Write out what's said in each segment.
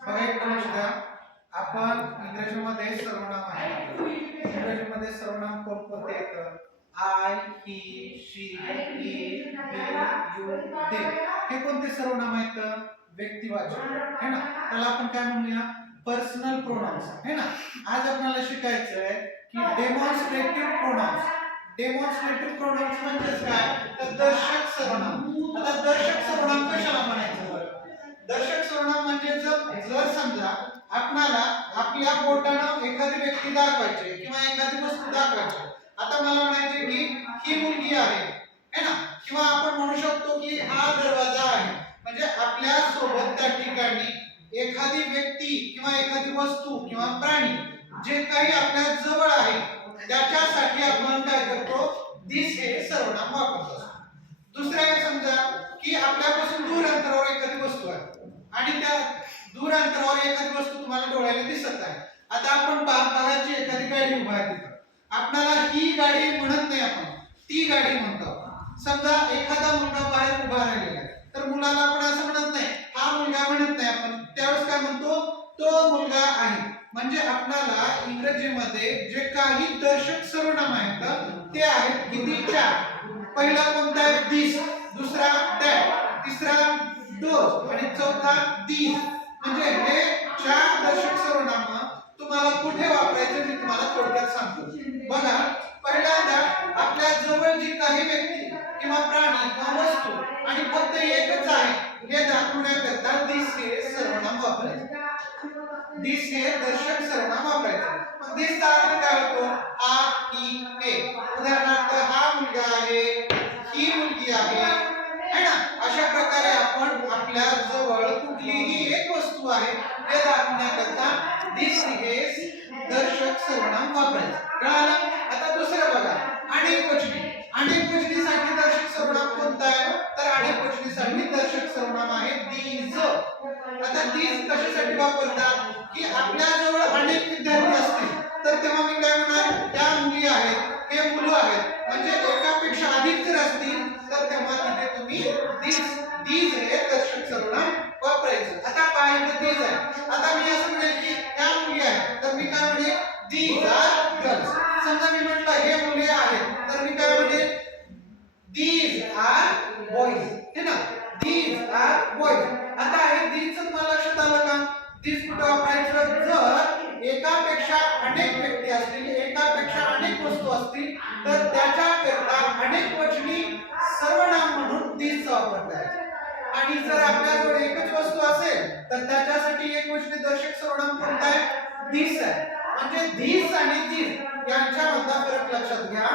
बघा एक लक्ष द्या. आपण इंग्रजीमध्ये सर्वनाम आहे. इंग्रजीमध्ये सर्वनाम कोणते येतं? I, he, she, he, he, you, they. हे कोणते सर्वनाम आहेत? व्यक्तिवाचक है ना. त्याला आपण काय म्हणूया? पर्सनल प्रोनाउन्स है ना. आज आपल्याला शिकायचं आहे की डेमॉन्स्ट्रेटिव्ह प्रोनाउन्स. डेमॉन्स्ट्रेटिव्ह प्रोनाउन्स म्हणजे काय? तर दर्शक सर्वनाम. आता दर्शक सर्वनाम कशाला म्हणायचं बरं? दर्शक सर्वनाम म्हणजे जर समजा आपणाला आपल्या बोटानं एखादी व्यक्ती दाखवायची किंवा एखादी वस्तू दाखवायची. आता मला म्हणायचे की ही मुलगी आहे है ना, किंवा आपण म्हणू शकतो की हा दरवाजा आहे. म्हणजे आपल्या सोबत त्या ठिकाणी एखादी व्यक्ती किंवा एखादी वस्तू किंवा प्राणी जे काही आपल्या जवळ आहे त्याच्यासाठी आपण काय करतो? दिस हे सर्वनाम वापरतो. दुसऱ्या समजा की आपल्यापासून दूर अंतरावर एखादी वस्तू आहे आणि त्या दूर अंतरावर एखादी वस्तू तुम्हाला डोळ्याने दिसत आहे. आता आपण बाहेरची एखादी गाडी उभा आहे तिथं, आपल्याला ही गाडी म्हणत नाही, आपण ती गाडी म्हणतो. समजा एखादा मुलगा बाहेर उभा राहिलेला आहे तर मुलाला आपण असं म्हणत नाही, हा मुलगा म्हणत नाही, आपण त्यावेळेस काय म्हणतो? तो मुलगा आहे. म्हणजे आपल्याला इंग्रजीमध्ये जे काही दर्शक सर्वनाम आहेत ते आहेत किती? 4. पहिला कोणता आहे? दिस, दुसरा दॅट, तिसरा दोज आणि चौथा दीज. म्हणजे हे 4 दर्शक सर्वनाम तुम्हाला कुठे वापरायचे मी तुम्हाला थोडक्यात सांगतो. बघा, पहिल्यांदा आपल्या जवळ जी काही व्यक्ती किंवा प्राणी किंवा वस्तू आणि फक्त एकच आहे हे दाखवण्याकरता दिस हे सर्वनाम वापरायचे. दिस हे दर्शक सर्वनाम वापरायचे. मग दिस चा अर्थ काय होतो? हा, ही, हे. उदाहरणार्थ हा मुलगा आहे, ही मुलगी आहे है ना. अशा प्रकारे आपण आपल्या जवळ कुठलीही एक वस्तू आहे हे दाखवण्याकरता दिस हे दर्शक सर्वनाम वापरायचे. कळालं? आता दुसरं बघा, अनेक वचनी. अनेक वचनीसाठी दर्शक सर्वनाम कोणता आहे? तर अनेक वचनीसाठी दर्शक सर्वनाम आहे दीज. आता दीज कशासाठी वापरतात? की आपल्या जवळ अनेक विद्यार्थी असतील तर तेव्हा मी काय म्हणणार? त्या मुली आहेत, हे मुलं आहेत. म्हणजे एकापेक्षा अधिक जर असतील तर तेव्हा तिथे तुम्ही दीज हे दर्शक सर्वनाम वापरायचं. आता पाहिलं दीज आहे. आता मी असं म्हणेल की ह्या मुली आहेत तर मी काय म्हणेल? These are girls. समजा मी म्हटलं हे मुले आहेत तर मी काय म्हणेल? दीज आर बॉयज है ना. These are boys. आता हे दीजचं तुम्हाला लक्षात आलं का? दीज कुठे वापरायचं? जर एकापेक्षा अनेक व्यक्ती असतील, एकापेक्षा अनेक वस्तू असतील तर त्याच्याकरता अनेक वचनी सर्वनाम म्हणून दीजचा वापर करायचा. आणि जर आपल्याजवळ एकच वस्तू असेल तर त्याच्यासाठी एक वचनी दर्शक सर्वनाम कोणता आहे? दिस आहे. म्हणजे दिस आणि दीज यांच्यामधला फरक लक्षात घ्या.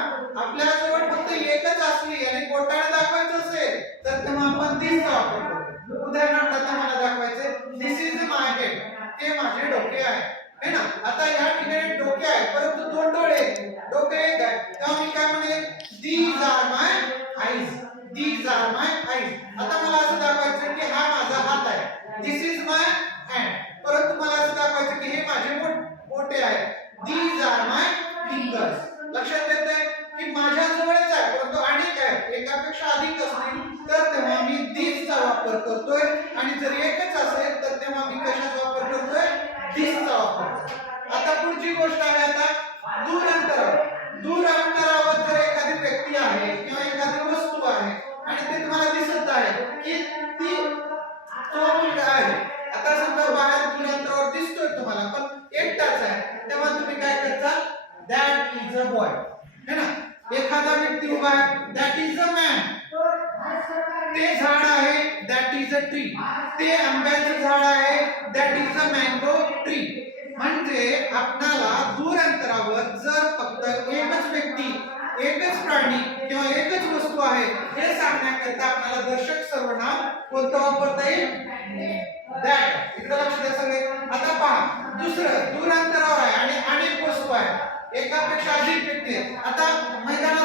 आपल्याजवळ फक्त एकच असली आणि बोटाने दाखवायचं असेल तर तेव्हा आपण दीजचा वापर करतो. उदाहरणार्थ आता मला दाखवायचे दिस इज माय हेड. हे माझे डोके आहे है ना. आता या ठिकाणी डोके आहे परंतु 2 डोळे, डोके एक आहे. तेव्हा मी काय म्हणेल? These are my eyes. These are my eyes. आता मला असं दाखवायचं की हा माझा हात आहे. This is my hand. परंतु मला असं दाखवायचं की हे माझे बोटे आहेत. These are my fingers. लक्षात येतंय की माझ्या जवळच आहे परंतु अनेक आहे, एकापेक्षा अधिक असतील तर तेव्हा मी दीजचा वापर करतोय. आणि जर एकच असेल तर तेव्हा मी कशाचा वापर करतोय? दीजचा वापर करतोय. आता पुढची गोष्ट आहे आता दूर अंतरावर. दूर अंतरावर जर एखादी व्यक्ती आहे किंवा एखादी वस्तू आहे आणि ते तुम्हाला दिसत आहे की ती तो मुलगा आहे. आता समजा बाहेर दूर अंतरावर दिसतोय तुम्हाला पण एकटाच आहे, तेव्हा तुम्ही काय करता? दॅट इज अ बॉय है ना. एखादा व्यक्ती उभा आहे, दॅट इज अ मॅन. ते झाड आहे, दॅट इज अ ट्री. ते आंब्याचं झाड आहे, that is a mango tree. म्हणजे आपल्याला दूर अंतरावर जर फक्त एकच व्यक्ती, एकच प्राणी किंवा एकच वस्तू आहे हे सांगण्याकरता आपल्याला दर्शक सर्वनाम कोणतं वापरता येईल? दॅट. इकडे लक्ष द्या सगळे. आता पहा, दुसरं दूर अंतरावर आहे आणि अनेक वस्तू आहेत, एकापेक्षा अधिक व्यक्ती आहेत. आता मैदानात